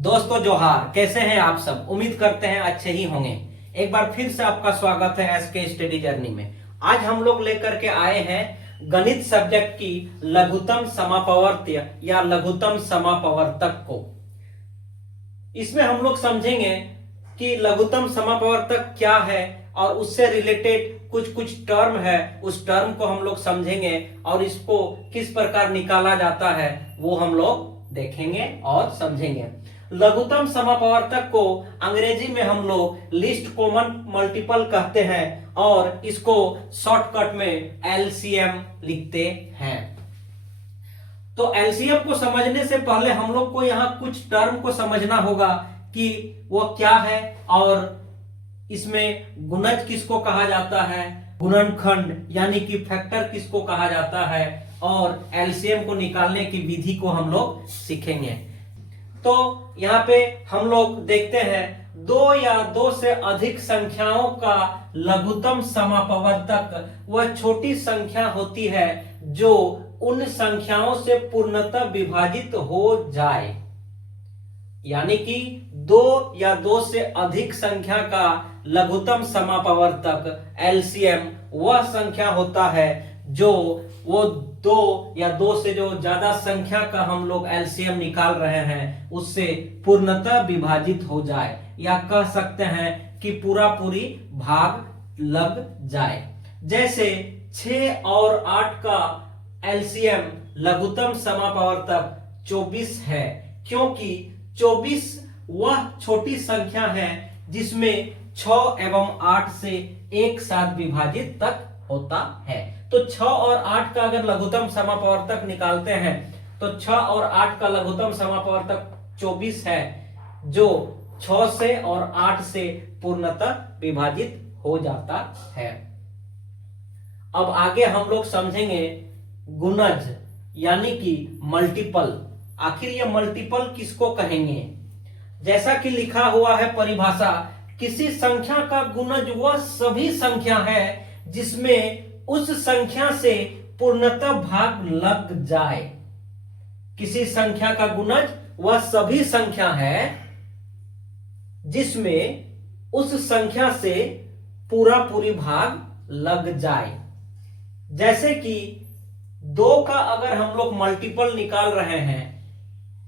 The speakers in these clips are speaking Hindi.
दोस्तों जोहार, कैसे हैं आप सब। उम्मीद करते हैं अच्छे ही होंगे। एक बार फिर से आपका स्वागत है एसके स्टडी जर्नी में। आज हम लोग लेकर के आए हैं गणित सब्जेक्ट की लघुत्तम समापवर्त्य या लघुत्तम समापवर्तक को। इसमें हम लोग समझेंगे कि लघुत्तम समापवर्तक क्या है और उससे रिलेटेड कुछ कुछ टर्म है, उस टर्म को हम लोग समझेंगे और इसको किस प्रकार निकाला जाता है वो हम लोग देखेंगे और समझेंगे। लघुत्तम समापवर्तक को अंग्रेजी में हम लोग लीस्ट कॉमन मल्टीपल कहते हैं और इसको शॉर्टकट में एलसीएम लिखते हैं। तो एलसीएम को समझने से पहले हम लोग को यहाँ कुछ टर्म को समझना होगा कि वो क्या है और इसमें गुणज किसको कहा जाता है, गुणनखंड यानी कि फैक्टर किसको कहा जाता है और एलसीएम को निकालने की विधि को हम लोग सीखेंगे। तो यहाँ पे हम लोग देखते हैं दो या दो से अधिक संख्याओं का लघुत्तम समापवर्तक वह छोटी संख्या होती है जो उन संख्याओं से पूर्णतः विभाजित हो जाए। यानी कि दो या दो से अधिक संख्या का लघुत्तम समापवर्तक एलसीएम वह संख्या होता है जो वो दो या दो से जो ज्यादा संख्या का हम लोग एलसीएम निकाल रहे हैं उससे पूर्णतः विभाजित हो जाए या कह सकते हैं कि पूरा पूरी भाग लग जाए। जैसे 6 और 8 का एलसीएम लघुत्तम समापवर्तक 24 है, क्योंकि 24 वह छोटी संख्या है जिसमें 6 एवं 8 से एक साथ विभाजित तक होता है। तो 6 और 8 का अगर लघुत्तम समापवर्तक निकालते हैं तो 6 और 8 का लघुत्तम समापवर्तक 24 है जो 6 से और 8 से पूर्णतः विभाजित हो जाता है। अब आगे हम लोग समझेंगे गुणज यानी कि मल्टीपल। आखिर ये मल्टीपल किसको कहेंगे। जैसा कि लिखा हुआ है परिभाषा, किसी संख्या का गुणज वह सभी संख्या है जिसमें उस संख्या से पूर्णतः भाग लग जाए। किसी संख्या का गुणज वह सभी संख्या है जिसमें उस संख्या से पूरा पूरी भाग लग जाए। जैसे कि 2 का अगर हम लोग मल्टीपल निकाल रहे हैं,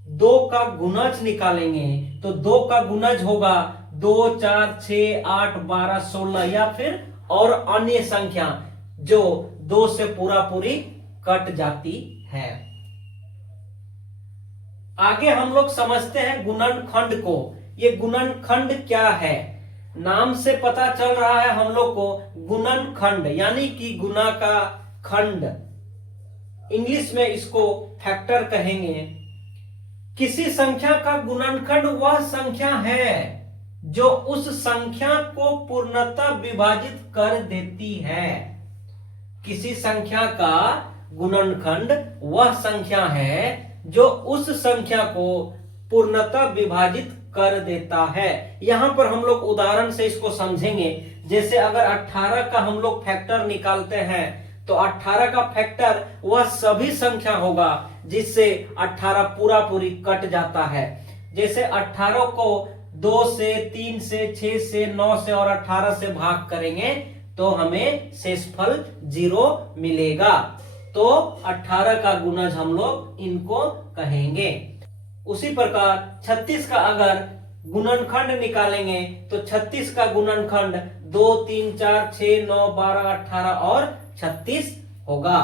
2 का गुणज निकालेंगे तो 2 का गुणज होगा 2, 4, 6, 8, 12, 16 या फिर और अन्य संख्या जो 2 से पूरा पूरी कट जाती है। आगे हम लोग समझते हैं गुणनखंड को। ये गुणनखंड क्या है। नाम से पता चल रहा है हम लोग को गुणनखंड यानी कि गुना का खंड, इंग्लिश में इसको फैक्टर कहेंगे। किसी संख्या का गुणनखंड वह संख्या है जो उस संख्या को पूर्णतः विभाजित कर देती है। किसी संख्या का गुणनखंड वह संख्या है जो उस संख्या को पूर्णतः विभाजित कर देता है। यहां पर हम लोग उदाहरण से इसको समझेंगे। जैसे अगर 18 का हम लोग फैक्टर निकालते हैं तो 18 का फैक्टर वह सभी संख्या होगा जिससे 18 पूरा पूरी कट जाता है। जैसे 18 को 2 से, 3 से, 6 से, 9 से और 18 से भाग करेंगे तो हमें शेषफल 0 मिलेगा। तो 18 का गुणज हम लोग इनको कहेंगे। उसी प्रकार 36 का अगर गुणनखंड निकालेंगे तो 36 का गुणनखंड 2, 3, 4, 6, 9, 12, 18 और 36 होगा।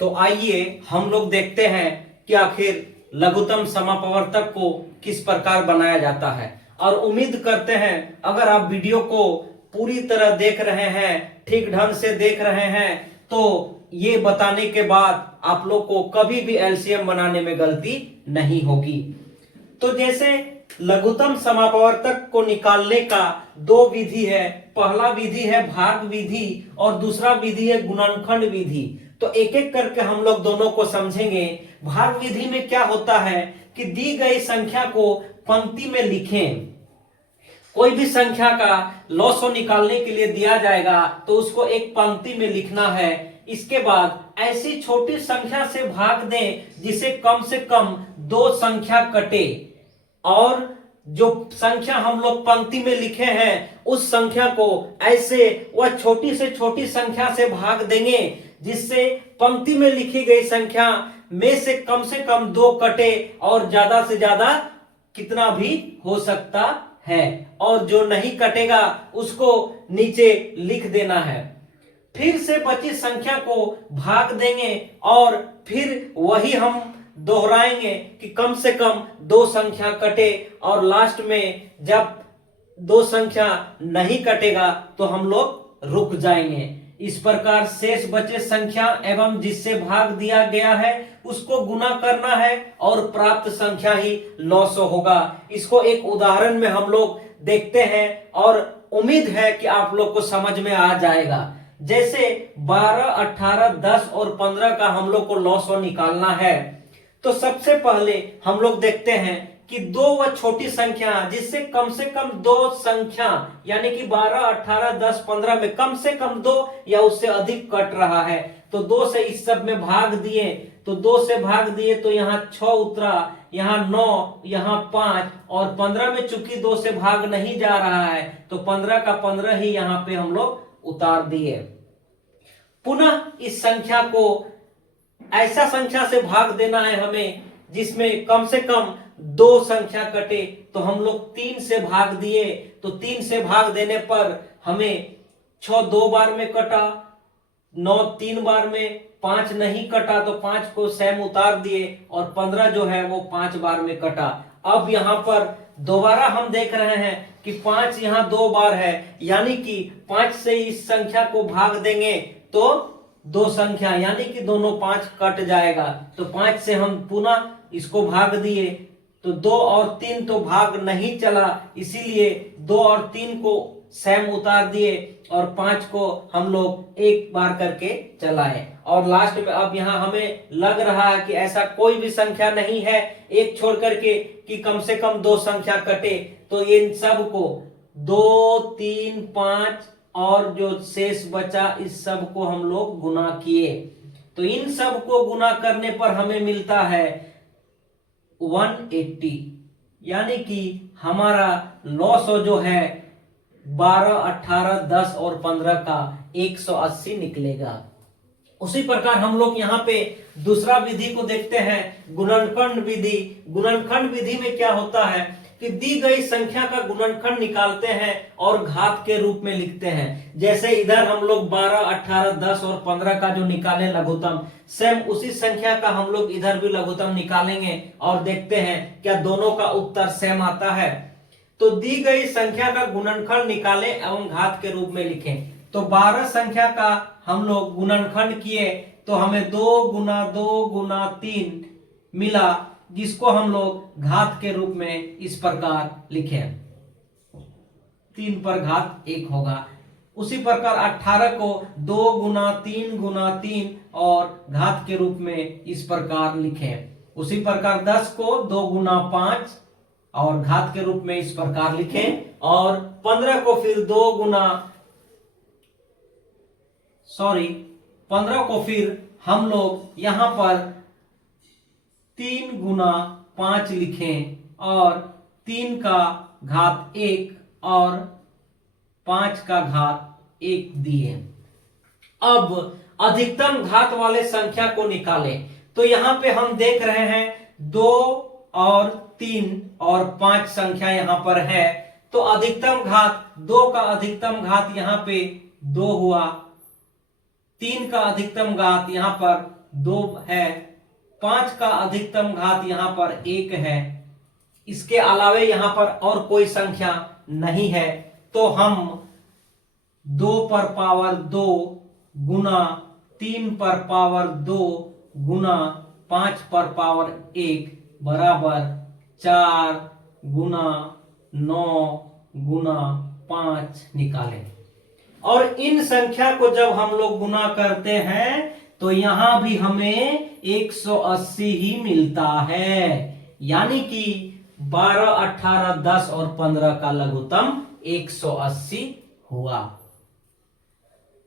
तो आइए हम लोग देखते हैं कि आखिर लघुत्तम समापवर्तक को किस प्रकार बनाया जाता है। और उम्मीद करते हैं अगर आप वीडियो को पूरी तरह देख रहे हैं, ठीक ढंग से देख रहे हैं, तो ये बताने के बाद आप लोग को कभी भी एलसीएम बनाने में गलती नहीं होगी। तो जैसे लघुत्तम समापवर्तक को निकालने का 2 विधि है। पहला विधि है भाग विधि और दूसरा विधि है गुणनखंड विधि। तो एक एक करके हम लोग दोनों को समझेंगे। भाग विधि में क्या होता है कि दी गई संख्या को पंक्ति में लिखें। कोई भी संख्या का लॉसो निकालने के लिए दिया जाएगा तो उसको एक पंक्ति में लिखना है। इसके बाद ऐसी छोटी संख्या से भाग दें जिसे कम से कम 2 संख्या कटे। और जो संख्या हम लोग पंक्ति में लिखे हैं उस संख्या को ऐसे वह छोटी से छोटी संख्या से भाग देंगे जिससे पंक्ति में लिखी गई संख्या में से कम 2 कटे और ज्यादा से ज्यादा कितना भी हो सकता है, और जो नहीं कटेगा उसको नीचे लिख देना है। फिर से बची संख्या को भाग देंगे और फिर वही हम दोहराएंगे कि कम से कम 2 संख्या कटे, और लास्ट में जब 2 संख्या नहीं कटेगा तो हम लोग रुक जाएंगे। इस प्रकार शेष बचे संख्या एवं जिससे भाग दिया गया है उसको गुना करना है और प्राप्त संख्या ही 900 होगा। इसको एक उदाहरण में हम लोग देखते हैं और उम्मीद है कि आप लोग को समझ में आ जाएगा। जैसे 12, 18, 10 और 15 का हम लोग को 900 निकालना है, तो सबसे पहले हम लोग देखते हैं कि 2 व छोटी संख्या जिससे कम 2 संख्या यानी कि 12, 18, 10, 15 में कम से कम 2 या उससे अधिक कट रहा है, तो 2 से इस सब में भाग दिए, तो 2 से भाग दिए तो यहाँ 6 उतरा, यहाँ 9, यहाँ 5, और 15 में चूंकि 2 से भाग नहीं जा रहा है तो 15 का 15 ही यहाँ पे हम लोग उतार दिए। पुनः इस संख्या को ऐसा संख्या से भाग देना है हमें जिसमें कम से कम 2 संख्या कटे, तो हम लोग 3 से भाग दिए, तो 3 से भाग देने पर हमें 6 2 बार में कटा, 9 3 बार में, 5 नहीं कटा तो 5 को सेम उतार दिए, और 15 जो है वो 5 बार में कटा। अब यहाँ पर दोबारा हम देख रहे हैं कि 5 यहाँ 2 बार है, यानी कि 5 से इस संख्या को भाग देंगे तो 2 संख्या यानी कि दोनों 5 कट जाएगा, तो 5 से हम पुनः इसको भाग दिए, तो 2 और 3 तो भाग नहीं चला, इसीलिए 2 और 3 को सेम उतार दिए और 5 को हम लोग एक बार करके चलाए, और लास्ट में अब यहाँ हमें लग रहा है कि ऐसा कोई भी संख्या नहीं है एक छोड़ करके कि कम से कम 2 संख्या कटे, तो इन सब को 2, 3, 5 और जो शेष बचा इस सब को हम लोग गुना किए, तो इन सब को गुना करने पर हमें मिलता है 180, यानी कि हमारा 900 जो है 12, 18, 10 और 15 का 180 निकलेगा। उसी प्रकार हम लोग यहाँ पे दूसरा विधि को देखते हैं, गुणनखंड विधि। गुणनखंड विधि में क्या होता है कि दी गई संख्या का गुणनखंड निकालते हैं और घात के रूप में लिखते हैं। जैसे इधर हम लोग 12, 18, 10 और 15 का जो निकाले लघुत्तम, सेम उसी संख्या का हम लोग इधर भी लघुत्तम निकालेंगे और देखते हैं क्या दोनों का उत्तर सेम आता है। तो दी गई संख्या का गुणनखंड निकाले एवं घात के रूप में लिखें। तो 12 संख्या का हम लोग गुणनखंड किए तो हमें 2 गुना 2 गुना 3 मिला, जिसको हम लोग घात के रूप में इस प्रकार लिखे, 3 पर घात 1 होगा। उसी प्रकार 18 को 2 गुना 3 गुना 3 और घात के रूप में इस प्रकार लिखे। उसी प्रकार 10 को 2 गुना 5 और घात के रूप में इस प्रकार लिखे, और 15 को फिर 15 को फिर हम लोग यहां पर 3 गुना 5 लिखें और 3 का घात 1 और 5 का घात 1 दिए। अब अधिकतम घात वाले संख्या को निकालें, तो यहां पे हम देख रहे हैं 2 और 3 और 5 संख्या यहां पर है, तो अधिकतम घात 2 का अधिकतम घात यहां पे 2 हुआ, 3 का अधिकतम घात यहां पर 2 है, 5 का अधिकतम घात यहां पर 1 है। इसके अलावे यहां पर और कोई संख्या नहीं है, तो हम 2 पर पावर 2 गुना 3 पर पावर 2 गुना 5 पर पावर 1 बराबर 4 गुना 9 गुना 5 निकालें। और इन संख्या को जब हम लोग गुना करते हैं तो यहां भी हमें 180 ही मिलता है, यानी कि 12, 18, 10 और 15 का लघुत्तम 180 हुआ।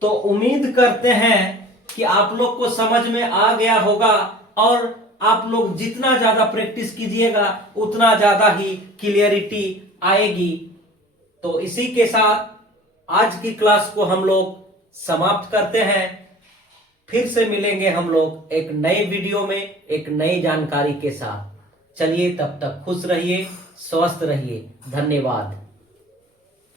तो उम्मीद करते हैं कि आप लोग को समझ में आ गया होगा, और आप लोग जितना ज्यादा प्रैक्टिस कीजिएगा उतना ज्यादा ही क्लियरिटी आएगी। तो इसी के साथ आज की क्लास को हम लोग समाप्त करते हैं। फिर से मिलेंगे हम लोग एक नए वीडियो में एक नई जानकारी के साथ। चलिए तब तक खुश रहिए, स्वस्थ रहिए। धन्यवाद।